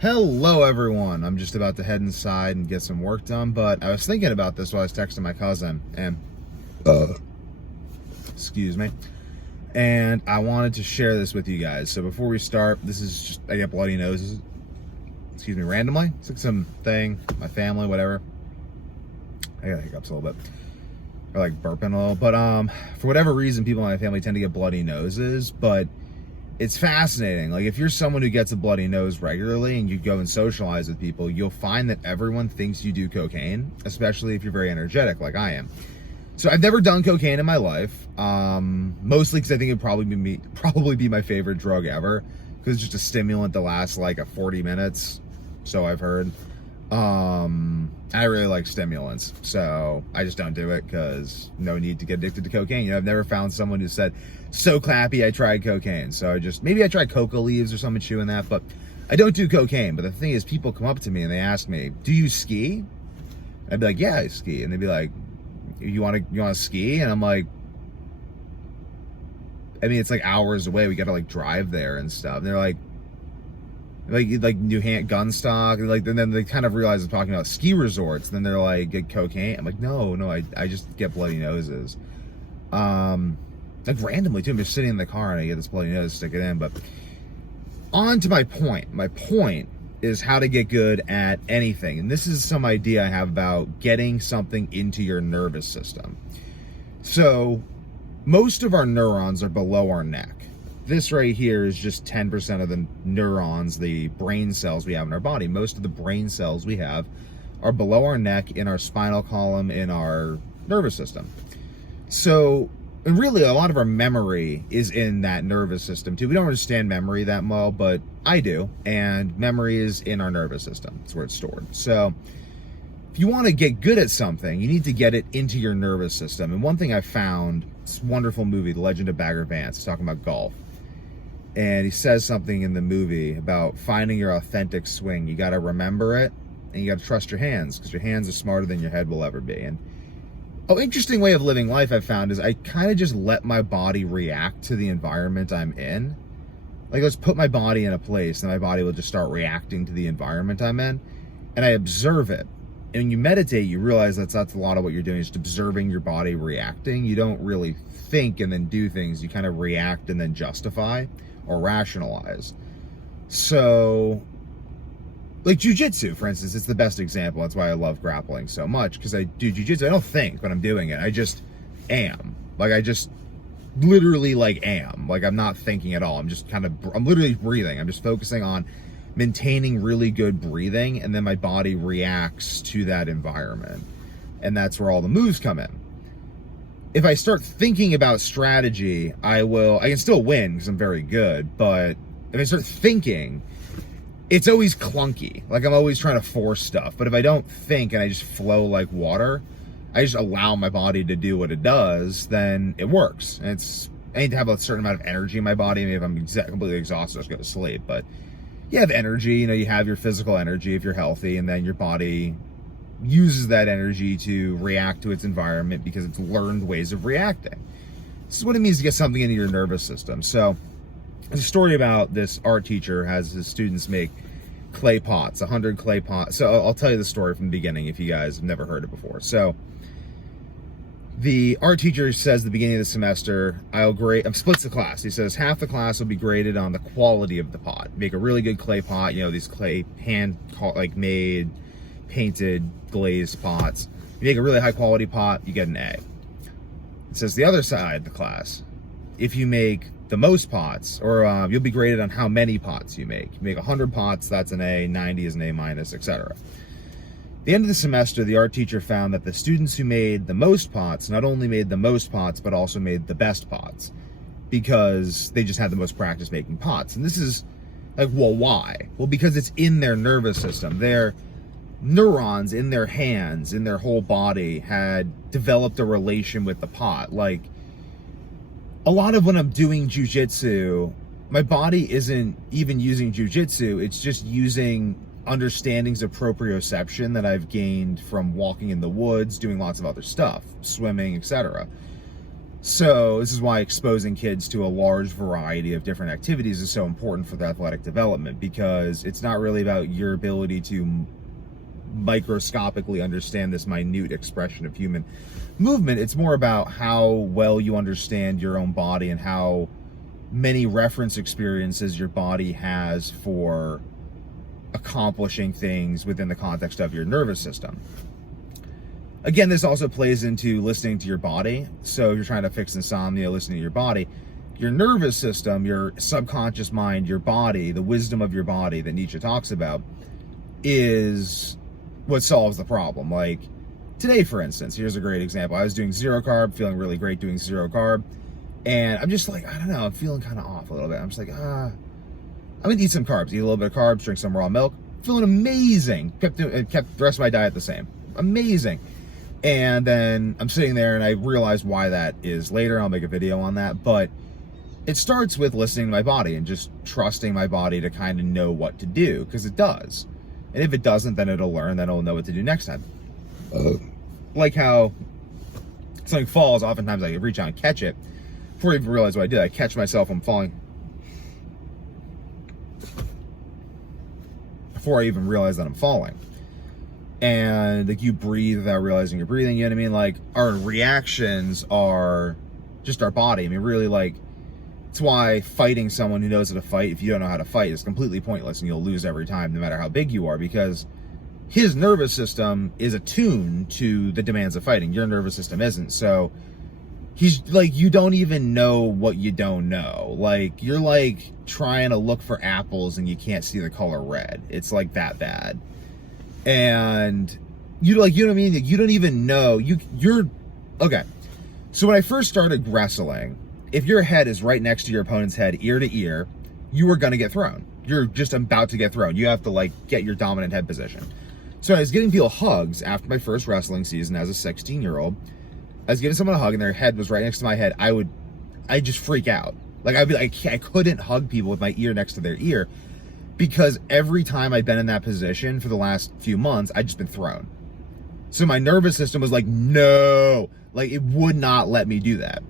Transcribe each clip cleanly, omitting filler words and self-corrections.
Hello everyone, I'm just about to head inside and get some work done, but I was thinking about this while I was texting my cousin, and excuse me, and I wanted to share this with you guys. So before we start, this is just, I get bloody noses, excuse me, randomly. It's like some thing, my family, whatever. I got hiccups a little bit, or like burping a little, but for whatever reason, people in my family tend to get bloody noses, but it's fascinating. Like, if you're someone who gets a bloody nose regularly and you go and socialize with people, you'll find that everyone thinks you do cocaine, especially if you're very energetic like I am. So I've never done cocaine in my life, mostly because I think it'd probably be my favorite drug ever, because it's just a stimulant that lasts like 40 minutes, so I've heard. I really like stimulants, so I just don't do it because no need to get addicted to cocaine. You know, I've never found someone who said, so clappy, I tried cocaine. So maybe I tried coca leaves or something, chewing that, but I don't do cocaine. But the thing is, people come up to me and they ask me, do you ski? I'd be like, yeah, I ski. And they'd be like, you want to ski? And I'm like, I mean, it's like hours away. We got to like drive there and stuff. And they're like New gun stock, and then they kind of realize I'm talking about ski resorts. And then they're like, get cocaine. I'm like, no, I just get bloody noses. Like randomly too. I'm just sitting in the car and I get this bloody nose, stick it in. But on to my point. My point is how to get good at anything. And this is some idea I have about getting something into your nervous system. So most of our neurons are below our neck. This right here is just 10% of the neurons, the brain cells we have in our body. Most of the brain cells we have are below our neck, in our spinal column, in our nervous system. So, and really a lot of our memory is in that nervous system too. We don't understand memory that well, but I do. And memory is in our nervous system. It's where it's stored. So if you want to get good at something, you need to get it into your nervous system. And one thing I found, this wonderful movie, The Legend of Bagger Vance, is talking about golf. And he says something in the movie about finding your authentic swing. You got to remember it, and you got to trust your hands, because your hands are smarter than your head will ever be. And interesting way of living life I've found is I kind of just let my body react to the environment I'm in. Like, let's put my body in a place, and my body will just start reacting to the environment I'm in, and I observe it. And when you meditate, you realize that's a lot of what you're doing, is just observing your body reacting. You don't really think and then do things. You kind of react and then justify or rationalize. So, like jujitsu, for instance, it's the best example. That's why I love grappling so much, because I do jujitsu. I don't think when I'm doing it. I just am. Like, I just literally am. Like, I'm not thinking at all. I'm literally breathing. I'm just focusing on maintaining really good breathing, and then my body reacts to that environment. And that's where all the moves come in. If I start thinking about strategy, I can still win because I'm very good, but if I start thinking, it's always clunky. Like, I'm always trying to force stuff. But if I don't think and I just flow like water, I just allow my body to do what it does, then it works. And I need to have a certain amount of energy in my body. Maybe if I'm completely exhausted, I'll just go to sleep. But you have energy, you have your physical energy if you're healthy, and then your body uses that energy to react to its environment because it's learned ways of reacting. This is what it means to get something into your nervous system. So there's a story about this art teacher has his students make clay pots, 100 clay pots. So I'll tell you the story from the beginning if you guys have never heard it before. So the art teacher says at the beginning of the semester, I'm splits the class. He says half the class will be graded on the quality of the pot. Make a really good clay pot, these clay made, painted, glazed pots. You make a really high quality pot, you get an A. It says the other side of the class, if you make the most pots, or you'll be graded on how many pots you make. You make 100 pots, that's an A, 90 is an A minus, etc. At the end of the semester, the art teacher found that the students who made the most pots not only made the most pots, but also made the best pots, because they just had the most practice making pots. And this is like, well, why? Well, because it's in their nervous system. Their neurons in their hands, in their whole body, had developed a relation with the pot. Like, a lot of when I'm doing jujitsu, my body isn't even using jujitsu, it's just using understandings of proprioception that I've gained from walking in the woods, doing lots of other stuff, swimming, etc. So this is why exposing kids to a large variety of different activities is so important for their athletic development, because it's not really about your ability to microscopically understand this minute expression of human movement. It's more about how well you understand your own body and how many reference experiences your body has for accomplishing things within the context of your nervous system. Again, this also plays into listening to your body. So if you're trying to fix insomnia, listening to your body, your nervous system, your subconscious mind, your body, the wisdom of your body that Nietzsche talks about, is what solves the problem. Like today, for instance, here's a great example. I was doing zero carb, feeling really great doing zero carb. And I'm just like, I don't know, I'm feeling kind of off a little bit. I'm just like, I'm gonna eat some carbs, eat a little bit of carbs, drink some raw milk. Feeling amazing. Kept the rest of my diet the same. Amazing. And then I'm sitting there and I realize why that is later. I'll make a video on that. But it starts with listening to my body and just trusting my body to kind of know what to do, because it does. And if it doesn't, then it'll learn, then it'll know what to do next time. Like how something falls, oftentimes I reach out and catch it. Before I even realize what I did, I catch myself when falling. Before I even realize that I'm falling. And like you breathe without realizing you're breathing, you know what I mean? Like our reactions are just our body. I mean, really, like, it's why fighting someone who knows how to fight, if you don't know how to fight, is completely pointless and you'll lose every time, no matter how big you are, because his nervous system is attuned to the demands of fighting. Your nervous system isn't. So he's like, you don't even know what you don't know. Like, you're like trying to look for apples and you can't see the color red. It's like that bad. And you know what I mean? Like, you don't even know. You're okay. So when I first started wrestling, if your head is right next to your opponent's head, ear to ear, you are going to get thrown. You're just about to get thrown. You have to like get your dominant head position. So I was giving people hugs after my first wrestling season as a 16-year-old. I was giving someone a hug and their head was right next to my head. I'd just freak out. Like I'd be like, I couldn't hug people with my ear next to their ear, because every time I'd been in that position for the last few months, I'd just been thrown. So my nervous system was like, no, like it would not let me do that.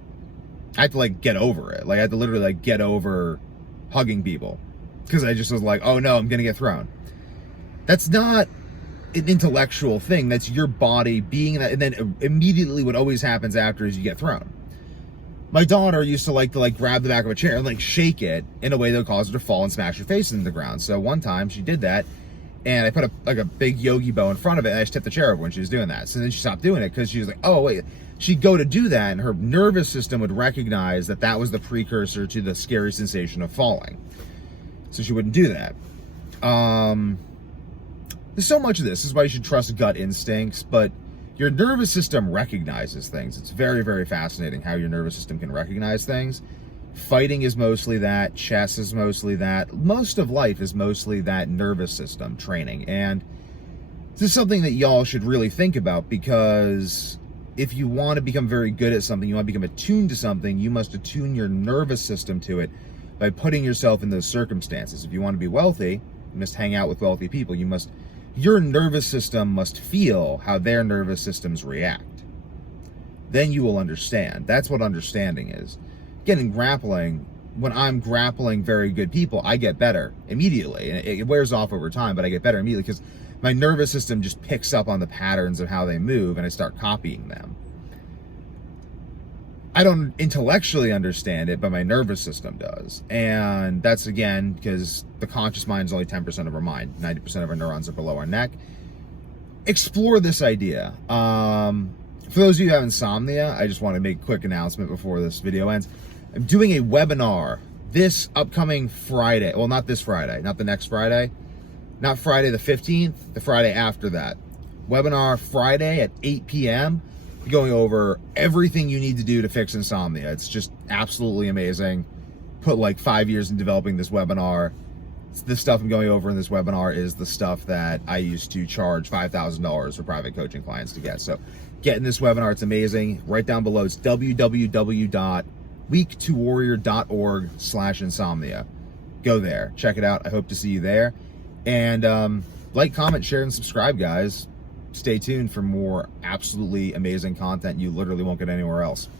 I had to like get over it. Like I had to literally like get over hugging people, because I just was like, oh no, I'm gonna get thrown. That's not an intellectual thing. That's your body being that. And then immediately what always happens after is you get thrown. My daughter used to like grab the back of a chair and like shake it in a way that would cause her to fall and smash her face into the ground. So one time she did that, and I put a big Yogi bow in front of it, and I just tipped the chair over when she was doing that. So then she stopped doing it, because she was like, oh wait, she'd go to do that and her nervous system would recognize that that was the precursor to the scary sensation of falling. So she wouldn't do that. There's so much of this. This is why you should trust gut instincts, but your nervous system recognizes things. It's very, very fascinating how your nervous system can recognize things. Fighting is mostly that. Chess is mostly that. Most of life is mostly that nervous system training. And this is something that y'all should really think about, because if you want to become very good at something, you want to become attuned to something, you must attune your nervous system to it by putting yourself in those circumstances. If you want to be wealthy, you must hang out with wealthy people. Your nervous system must feel how their nervous systems react. Then you will understand. That's what understanding is. Again, in grappling, when I'm grappling very good people, I get better immediately. And it wears off over time, but I get better immediately because my nervous system just picks up on the patterns of how they move and I start copying them. I don't intellectually understand it, but my nervous system does. And that's, again, because the conscious mind is only 10% of our mind. 90% of our neurons are below our neck. Explore this idea. For those of you who have insomnia, I just want to make a quick announcement before this video ends. I'm doing a webinar this upcoming Friday. Well, not this Friday, not the next Friday. Not Friday the 15th, the Friday after that. Webinar Friday at 8 p.m. going over everything you need to do to fix insomnia. It's just absolutely amazing. Put like 5 years in developing this webinar. This stuff I'm going over in this webinar is the stuff that I used to charge $5,000 for private coaching clients to get. So get in this webinar. It's amazing. Right down below, it's www.week2warrior.org/insomnia. Go there. Check it out. I hope to see you there. And like, comment, share, and subscribe, guys. Stay tuned for more absolutely amazing content you literally won't get anywhere else.